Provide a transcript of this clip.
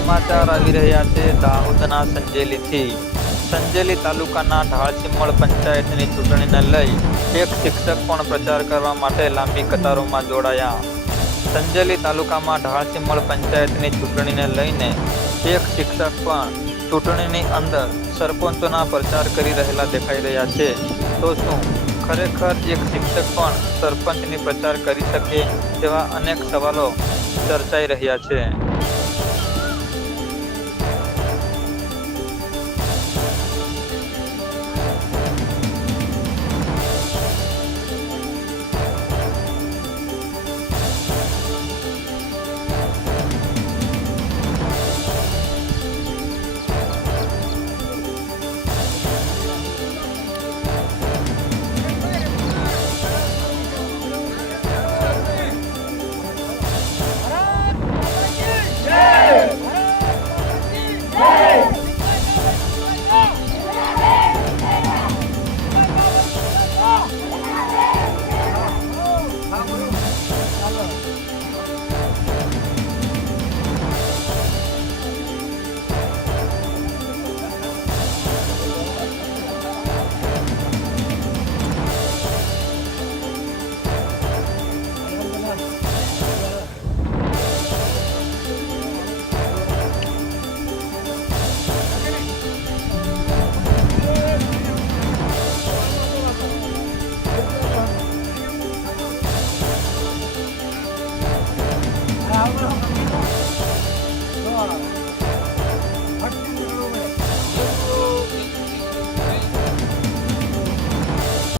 સમાચાર આવી રહ્યા છે દાહોદના સંજેલીથી. સંજેલી તાલુકાના ઢાળસિમળ પંચાયતની ચૂંટણીને લઈ એક શિક્ષક પણ પ્રચાર કરવા માટે લાંબી કતારોમાં જોડાયા. સંજેલી તાલુકામાં ઢાળસિમળ પંચાયતની ચૂંટણીને લઈને એક શિક્ષક પણ ચૂંટણીની અંદર સરપંચોના પ્રચાર કરી રહેલા દેખાઈ રહ્યા છે. તો શું, ખરેખર એક શિક્ષક પણ સરપંચની પ્રચાર કરી શકે તેવા અનેક સવાલો ચર્ચાઈ રહ્યા છે. 好了，好了，好了，走。